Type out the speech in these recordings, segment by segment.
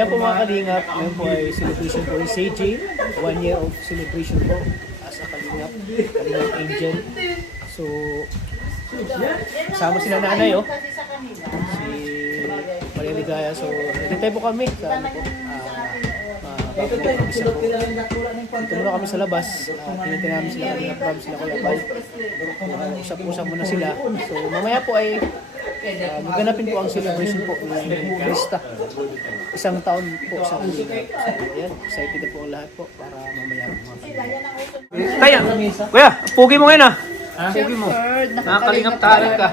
yan po mga kalingap. Ngayon po ay celebration po yung CJ. 1 year of celebration po as a kalingap. Kalingap Angel. So, kasama sila nanay oh. Si Maria Ligaya. So, nagintay po kami sa ano po. Bago po kami sa po. Dito muna kami sa labas. Tinitira namin sila kalingap Rob, sila Kuya Bal. Usap-usap muna sila. So, mamaya po ay maganapin po ang celebration po ng Krista. Isang taon po sa kalingap. So, ayan, excited na po ang lahat po para mamaya. Kaya, kuya, pugi mo ngayon ah. Pugi mo. Nakakalingap tayo ka.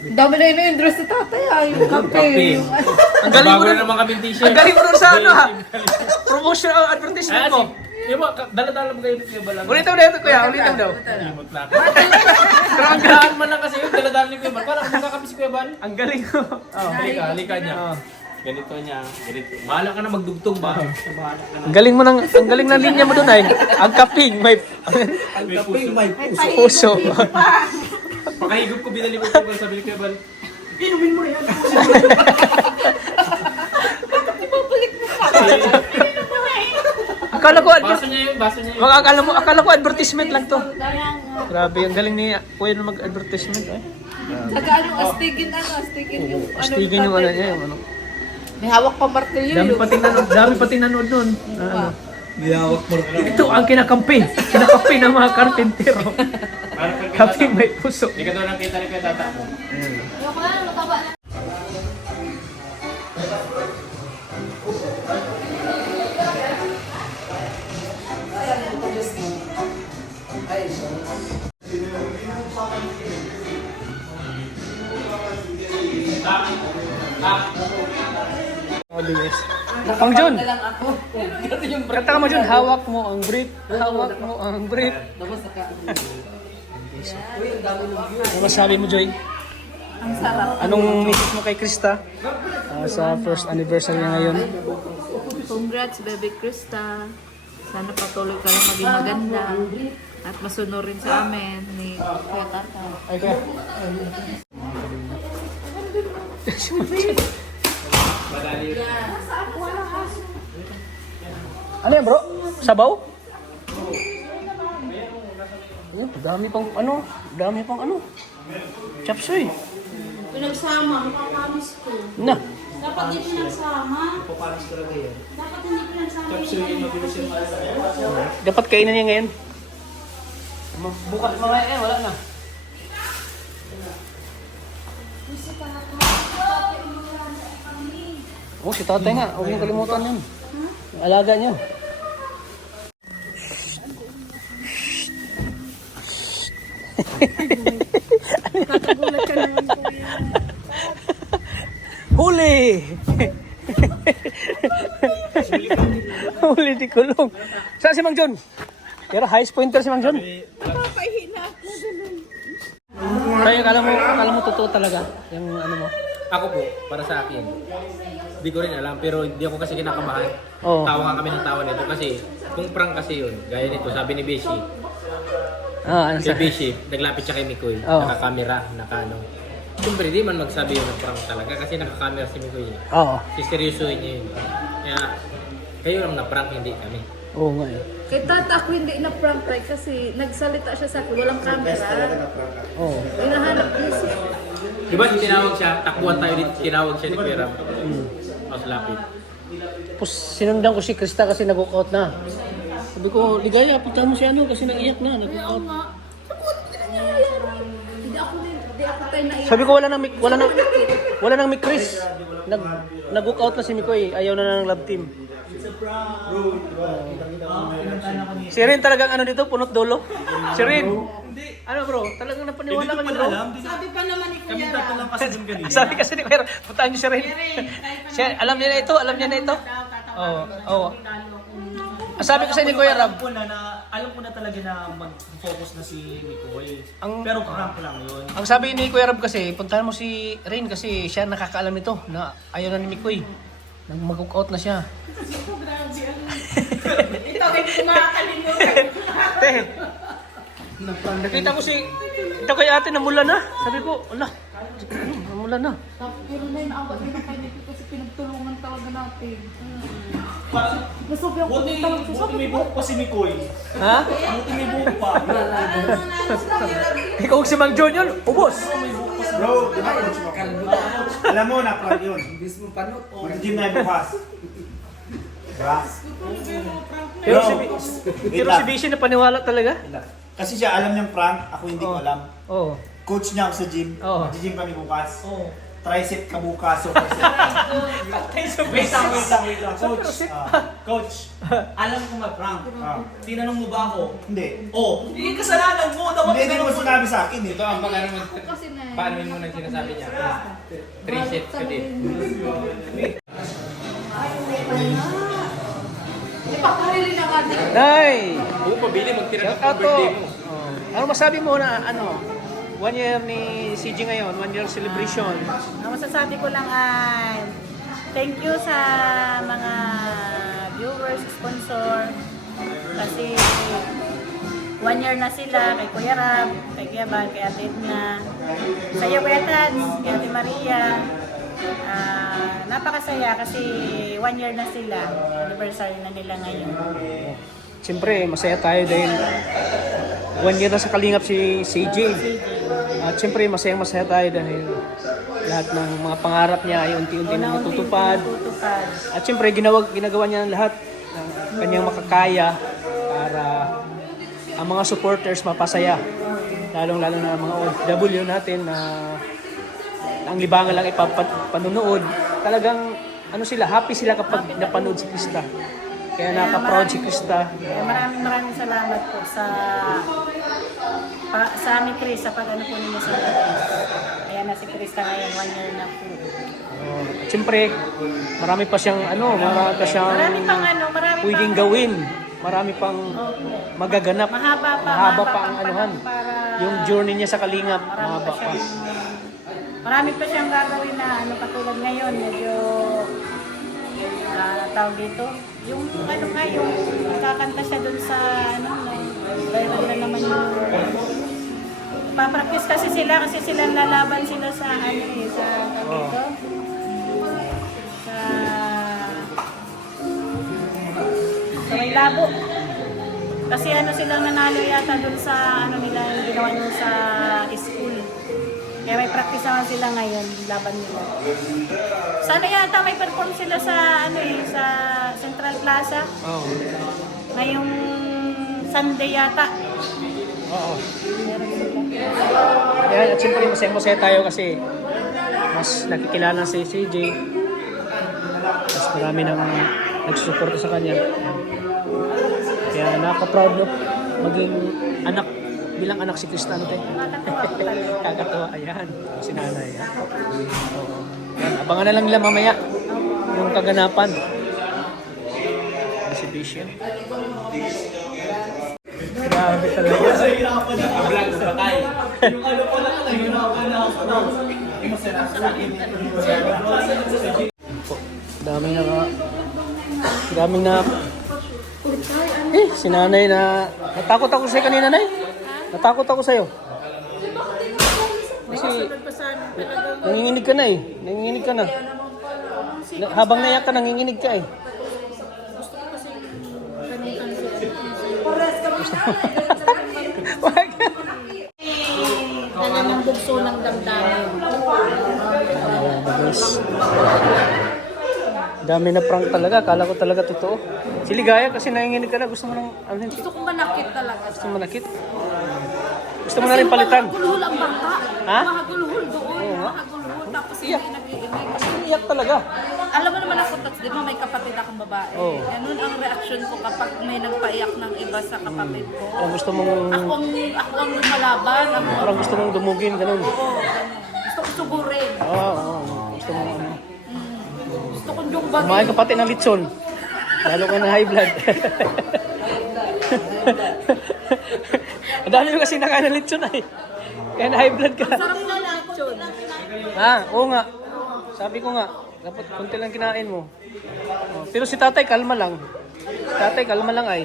Dami na yun yung dress sa tatay ah, yung kape. Ang galing mo Bago na na naman kami t-shirt. Ang galing mo nun sa ano ha. Promotional advertisement mo. Di ba, dala-dala mo kayo ng balang. Ulitin mo na ito kuya, ulitin mo daw. Pero ang galaan man lang kasi yun, dala-dala ni Kuya Bal. Parang magkakapi si Kuya Bal. Ang galing mo. Halika niya. Ganito niya, ganito. Bahala ka na magdugtong ba? Bahala ka na. Ang galing mo ng linya mo doon ay. Ang kaping may puso. Pakahigop ko, binali ko Kuya Bal, sabi ni Kuya Bal. Inumin mo yan. Akala ko Baso niya yun, baso niya yun. akala ko advertisement lang to. Grabe, ang galing ni Kuya na mag-advertisement eh. Saka astigin yung Astigin yung ano niya, yung ano. May hawak pa martilyo Dami pating nanood nun. Ano. Ito ang kinakampi ng mga karpintero. Kaping may puso. Hindi ka daw nakita ni Kuya Tata mo. Mang Jun, kata ka mo Jun, hawak mo ang brief. Hawak mo ang brief. Ano masabi mo, Joy? Ang sarap. Anong message mo kay Krista sa first anniversary niya ngayon? Congrats, baby Krista. Sana patuloy ka lang maging maganda. At masunod rin sa amin ni Kuya Tata. Ay, kaya. Ano yan, bro? Sabaw? Ayun, dami pang ano. Chapsuy. Pinagsama, mapapamis ko. Na. Dapat di pinagsama. Papalis talaga yan. Dapat hindi pinagsama. Dapat kainan niya ngayon. Bukas mamaya wala na. Oh, si tatay nga. Huwag niyong kalimutan yun. Yung alaga niyo. Tatagulat ka naman, Kuya. Huli! Huli di kulong. Saan si Mang John? Pero highest pointer si Mang John. Papahina ako dun. Kaya akala mo totoo talaga yung ano mo. Ako po, para sa akin, hindi ko rin alam, pero hindi ako kasi kinakabahan. Oo. Tawa kami ng tawa nito kasi, kung prank kasi yun, gaya nito, sabi ni Beshi, Ano si sa? Beshi, naglapit siya kay Mikoy, Oo. nakakamera, nakaano. Siyempre, di man magsabi yun ng prank talaga kasi nakakamera si Mikoy. Oo. Siseryosohin niya yun. Kaya, kayo lang na prank, hindi kami. Oo nga eh. Kay Tata ako hindi na-prank tayo kasi nagsalita siya sa akin, walang camera. Oo. Hinahanap niya siya. Di ba tinawag siya, takbuhan tayo dito, tinawag siya ni Pera. Tapos lapit. Tapos sinundan ko si Krista kasi nag-walkout na. Sabi ko, Ligaya, punta mo si ano kasi nag-iyak na, nag-walkout. Hindi ako tayo naiyak. Sabi ko, wala nang mic Chris. Nag-walkout na si Mikoy, ayaw na ng love team. Si Rin talagang ano dito, punot dulo. Si Rin, ano bro, talagang napaniwala kami bro. Sabi pa naman ni Kuya Ra. Sabi kasi ni Kuya, puntaan niyo si Rin. Siya, alam niya na ito. Oo. Sabi ko sa ni Kuya Rab, Alam ko na talaga na mag-focus na si Mikoy. Ang- Pero prank lang yun. ang sabi ni Kuya Rab kasi, puntahan mo si Rin kasi siya nakakaalam nito na ayaw na ni Mikoy. Nang mag-walkout na siya. Ito, hindi ko makakalimutan. Te, nakita ko ito kay ate namula na. Sabi ko, ala, namula na. Pero na yun, awat din ang kayo kasi pinagtulungan talaga natin. Buti may buhok pa si Mikoy. Ha? Buti may buhok pa. Ikaw si Mang John yun, ubos. Bro, di ba coach mo? Alam mo na prank yun. Mag-gym na yung bukas. Diba? Pero si, Wait pero si lang. Bishi na paniwala talaga. Kasi siya alam niyang prank, ako hindi ko alam. Oo. Coach niya ako sa gym. Oo. Mag-gym kami bukas. Oo. Tricep ka bukas. So, tricep. Wait lang. Coach. Coach. Alam ko mag-prank. Ah. Tinanong mo ba ako? Hindi. Oh, yung kasalanan mo. Dapat Hindi mo tinanong mo. sinabi sa akin eh. Ito ang pag-ano mo, paano mo nang sinasabi niya? 3 sets ka din. Ipakarili na ka din. Nay! Oo, pabili, magtira Shout ka out ng to. birthday mo. Ano masabi mo na 1 year ni CJ ngayon, 1 year celebration. Ang masasabi ko lang ay thank you sa mga viewers, sponsor. Kasi 1 year na sila kay Kuya Rab, kay Kuya Bal, kay Ate Edna. Sa iyo Kuya Tads, kay Ate Maria. Napakasaya kasi 1 year na sila. Anniversary na nila ngayon. Siyempre, masaya tayo dahil 1 year na sa kalingap si CJ. At siyempre, masaya tayo dahil lahat ng mga pangarap niya ay unti-unti na natutupad. Natutupad. At siyempre, ginagawa niya ang lahat ng kanyang makakaya para ang mga supporters mapasaya. Lalong-lalo na mga OFW natin na ang libangan lang ipapanunood. Talagang ano sila, happy sila kapag napanood si Krista. Kaya nakaka-proud si Krista. Kaya maraming salamat po sa amin Chris sa pag-ano po ninyo sa kaya na si Krista ngayon 1 year na po. At siyempre, marami pa siyang Marami pang pwedeng gawin. Marami pang magaganap. Mahaba pa ang panahon anuhan. para Yung journey niya sa kalingap, mahaba pa. Marami pa siyang gagawin na katulad ngayon medyo tawag dito yung yung kakanta siya dun sa viral na naman yung papractice kasi sila lalaban sila sa sa tawag dito sa may labo kasi silang nanalo yata dun sa nila yung ginawa nyo sa school. Kaya may practice naman sila ngayon, laban nila. Sana yata may perform sila sa sa Central Plaza. Oo. Ngayong Sunday yata. Oo. Meron sila. Yan, at siyempre masaya tayo kasi mas nakikilala si CJ. Mas marami nang nagsusuporta sa kanya. Kaya nakaka-proud no? Maging anak, bilang anak si Krista ano tayo. Kakatawa, ayan. Si nanay. Oo. Yan, abangan na lang nila mamaya yung kaganapan. Exhibition. Grabe talaga. Vlog sa bakay. Yung ano pala ka lang, yung na ako. Daming na si nanay na natakot ako sa'yo kanina, nay. Natakot ako sa'yo. Kasi nanginginig ka na eh. Nanginginig ka na. Habang naiyak ka, nanginginig ka eh. Wag. Ng bugso ng damdamin. Dami na prank talaga. Kala ko talaga totoo. Si Ligaya kasi nanginginig ka na. Gusto mo nang Gusto kong manakit talaga. gusto mo nakit? Gusto mo na rin palitan? Mahagulhol ang bangka. Ha? Mahagulhol doon. Oo nga. Mahagulhol. Tapos Iyak. hindi nag-iimay. Iyak talaga. Alam mo naman ako, Tats, di ba may kapatid akong babae? Oo. Ganun ang reaction ko kapag may nagpaiyak ng iba sa kapatid ko. Parang gusto mong Ako ang lumalaban. parang gusto mong dumugin ganun. Oo, ganun. Gusto ko sugurin. Oo. Gusto mong ano. Gusto kong jumbagin. Kumain ka pati ng litson. Lalo ka na high blood. Ang dami mo kasi nakain ng litson ay. Kaya na high blood ka. Sarap na lechon. Ha? Oo nga. Sabi ko nga, dapat konti lang kinain mo. Oh, pero si tatay kalma lang. Tatay kalma lang ay.